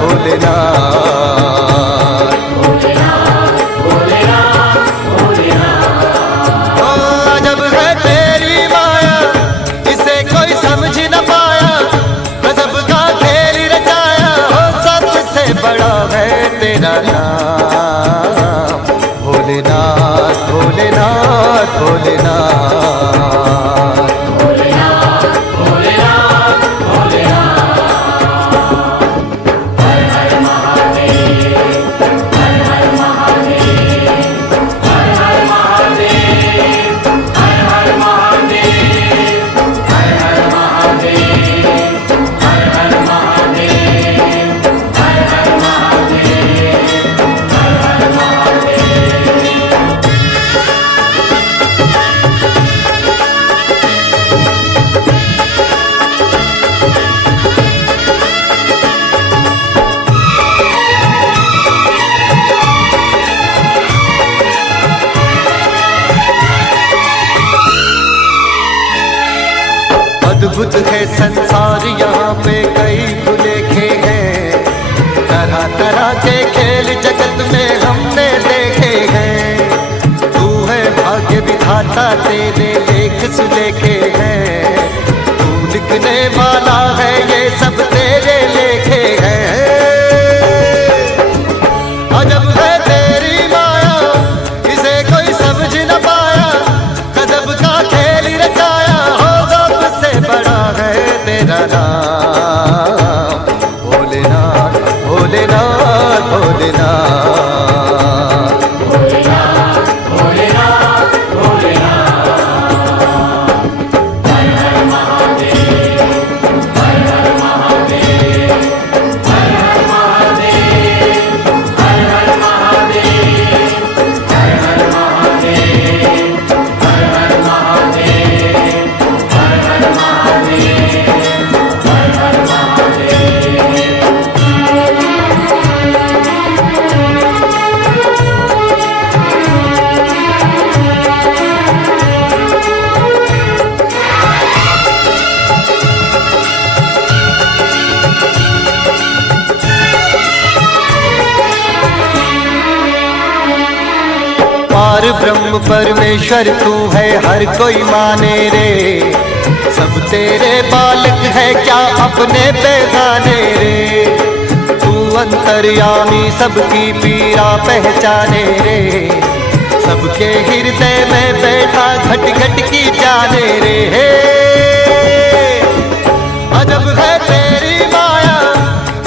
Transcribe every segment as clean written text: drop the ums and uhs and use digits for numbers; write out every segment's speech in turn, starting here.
भोलेनाथ। ओ अजब है तेरी माया, इसे कोई समझ न पाया, गजब का खेल रचाया, हो सबसे बड़ा है तेरा नाम भोलेनाथ, भोलेनाथ, भोलेनाथ। अद्भुत है संसार, यहाँ पे कई लेखे हैं, तरह तरह के खेल जगत में हमने देखे हैं। तू है भाग्य विधाता, तेरे लेख सुलेखे हैं, तू लिखने वाला है, ये सब तेरे लेखे हैं। अजब है तेरी माया, इसे कोई समझ न पाया, गजब का खेल रचाया, हो सबसे बड़ा है तेरा नाम भोलेनाथ, भोलेनाथ, भोलेनाथ। पार ब्रह्म परमेश्वर तू है, हर कोई माने रे, सब तेरे बालक है, क्या अपने बेगाने रे। तू अंतर्यामी, सबकी पीड़ा पहचाने रे, सबके हृदय में बैठा घट घट की जाने रे। अजब है तेरी माया,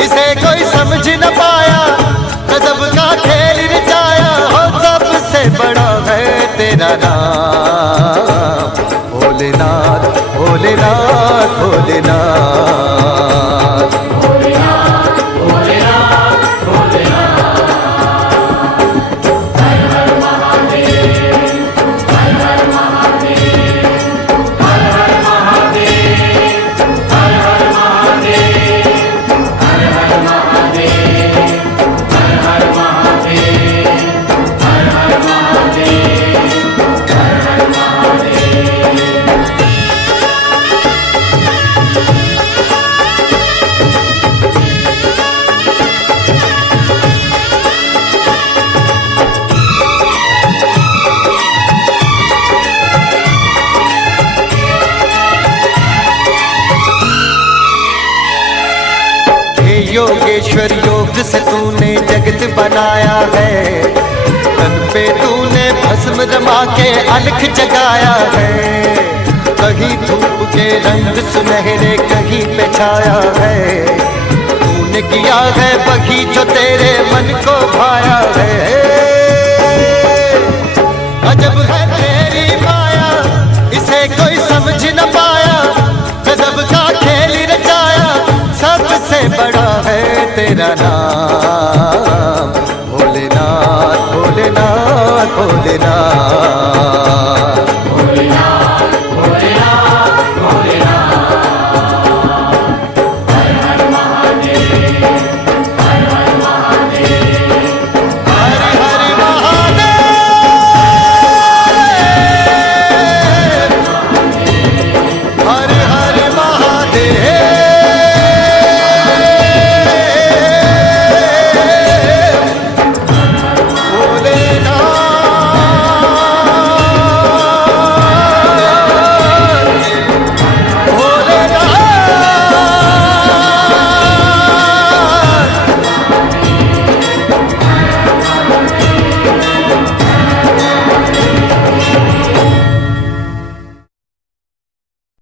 इसे कोई समझ न पाया, गजब का खेल रचाया, हो सबसे बड़ा है तेरा नाम भोलेनाथ, भोलेनाथ, भोलेनाथ। योगेश्वर, योग से तूने जगत बनाया है, तन पे तूने भस्म रमा के अलख जगाया है। कहीं धूप के रंग सुनहरे कहीं पे छाया है, तूने किया है वही जो तेरे मन को भाया है। अजब है तेरी माया, इसे कोई समझ न पाया, गजब का